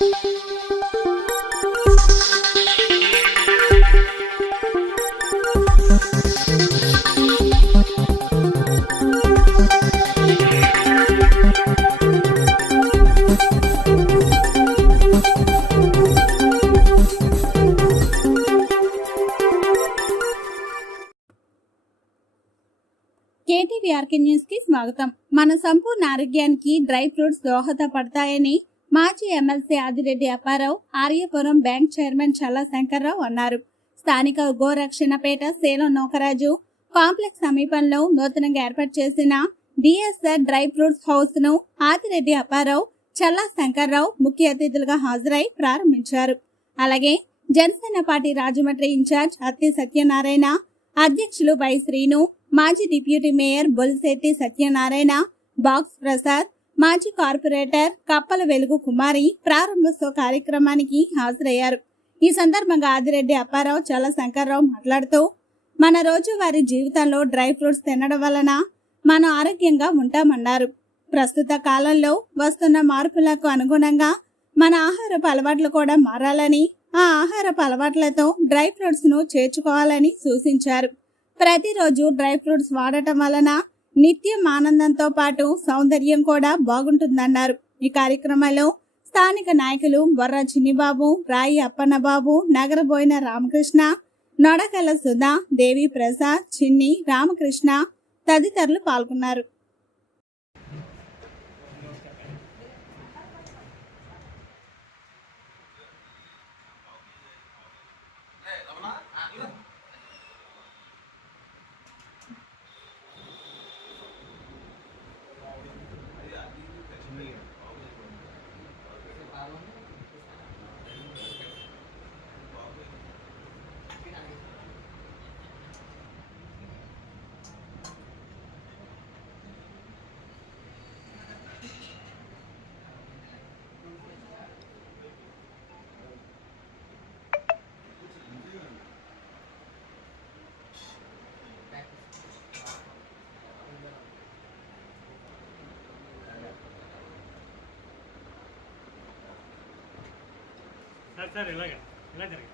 కేటీవీఆర్కే న్యూస్కి స్వాగతం. మన సంపూర్ణ ఆరోగ్యానికి డ్రై ఫ్రూట్స్ దోహదపడతాయని మాజీ MLC Adireddy Apparao Aryapuram bank chairman Challa Shankar Rao అన్నారు. స్థానిక గోరక్షణపేట సేలం నోకరాజు కాంప్లెక్స్ సమీపంలో నూతనంగా ఏర్పాటు చేసిన డిఎస్ఆర్ డ్రై ఫ్రూట్స్ హౌస్ను ఆదిరెడ్డి అప్పారావు చల్లా శంకర్రావు ముఖ్య అతిథులుగా హాజరై ప్రారంభించారు. అలాగే జనసేన పార్టీ రాజమండ్రి ఇన్ఛార్జ్ అత్తి సత్యనారాయణ అధ్యక్షులు వై శ్రీను మాజీ deputy mayor Bolisetti Satyanarayana box Prasad మాజీ కార్పొరేటర్ కప్పల వెలుగు కుమారి ప్రారంభోత్సవ కార్యక్రమానికి హాజరయ్యారు. ఈ సందర్భంగా ఆదిరెడ్డి అప్పారావు చాలా శంకర్రావు మాట్లాడుతూ మన రోజువారీ జీవితంలో డ్రై ఫ్రూట్స్ తినడం వలన మనం ఆరోగ్యంగా ఉంటామన్నారు. ప్రస్తుత కాలంలో వస్తున్న మార్పులకు అనుగుణంగా మన ఆహారపు అలవాట్లు కూడా మారాలని ఆ ఆహారపు అలవాట్లతో డ్రై ఫ్రూట్స్ను చేర్చుకోవాలని సూచించారు. ప్రతిరోజు డ్రై ఫ్రూట్స్ వాడటం వలన నిత్యం ఆనందంతో పాటు సౌందర్యం కూడా బాగుంటుందన్నారు. ఈ కార్యక్రమంలో స్థానిక నాయకులు బొర్ర చిన్నిబాబు రాయి అప్పన్నబాబు నగరబోయిన రామకృష్ణ నొడకల సుధా దేవి ప్రసాద్ చిన్ని రామకృష్ణ తదితరులు పాల్గొన్నారు. సార్ ఇలాగ ఇలా జరిగింది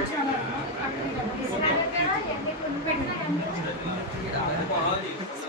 那也没有